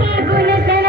गुण